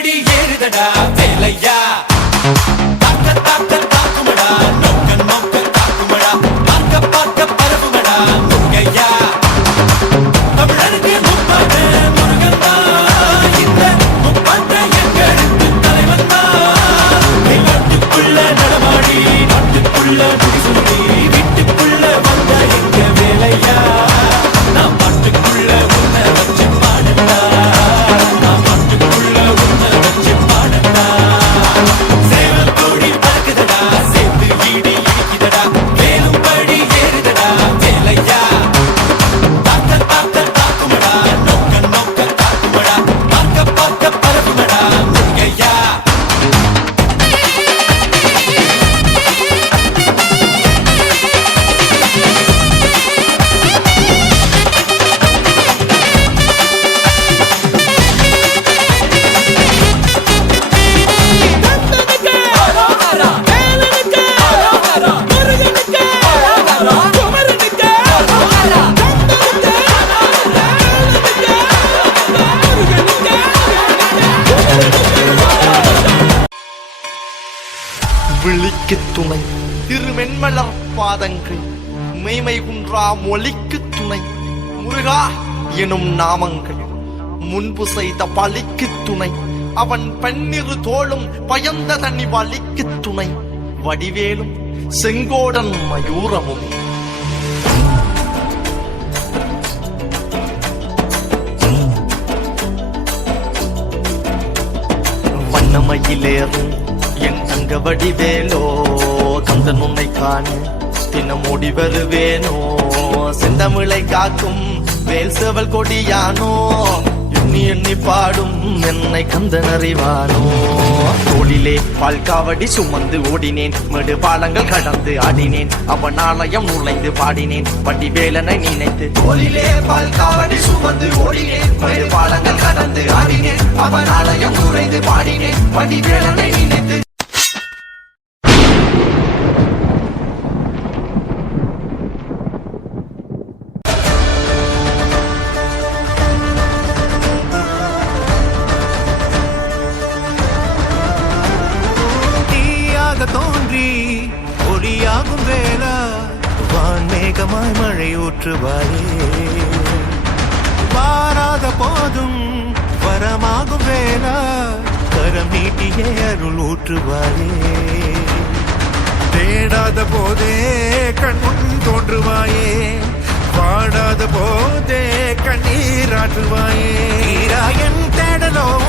படி ஏறுதடா வேலையா தாக்க தாக்க தாக்குமடா நோக்க நோக்க தாக்குமடா பார்க்க பார்க்க பரவுமடா முருகையா தமிழருக்கு முப்பாட்டு முருகன் தான் இந்த முப்பாட்டை எங்களுக்கு தலைவன் தான் நாட்டுக்குள்ள நடமாடி நாட்டுக்குள்ள முடிசூடி வீட்டுக்குள்ள வந்த எங்க வேலையா நான் பாட்டுக்குள்ள உன்னை வச்சு பாடட்டா நான் பாட்டுக்குள்ள உன்னை வச்சு பாடட்டா சேவல் கோடி பறக்குதடா சேர்த்து வீடு இடிக்குதடா வேலும் படி ஏறுதடா வேலையா தாக்க தாக்க தாக்குமடா நோக்க நோக்க தாக்குமடா பார்க்க பார்க்க பரவுமடா முருகையா விழிக்கு துணை திருமென்மலர் பாதங்கள் மெய்மை குன்றா மொழிக்கு துணை முருகா எனும் நாமங்கள் முன்பு செய்த பலிக்கு துணை அவன் பன்னிரு தோளும் பயந்த தனி வலிக்கு துணை வடிவேலும் செங்கோடன் மயூரமும் வண்ணமயிலேறும் என் தங்க வடிவேலோ கந்தன் உன்னை காண தினமோடி வருவேனோ செந்தமிழை காக்கும் வேல் செவல் கொடியானோ எண்ணி எண்ணி பாடும் என்னை கந்தன் அறிவானோ தோளிலே பால்காவடி சுமந்து ஓடினேன் மேடு பாலங்கள் கடந்து ஆடினேன் அவன் ஆலயம் நுழைந்து பாடினேன் வடிவேலனை நினைத்து தோளிலே பால்காவடி சுமந்து ஓடினேன் மேடு பாலங்கள் கடந்து ஆடினேன் அவன் ஆலயம் நுழைந்து பாடினேன் வடிவேலனை நினைத்து தோன்றி ஒளியாகும் வேளா வான்மேகமாய் மழை ஊற்றுவாயே வாராத போதும் வரமாகும் வேளா கரம் நீட்டியே அருள் ஊற்றுவாயே தேடாத போதே கண் முன் தோன்றுவாயே வாடாத போதே கண்ணீராற்றுவாயே என் தேடலும்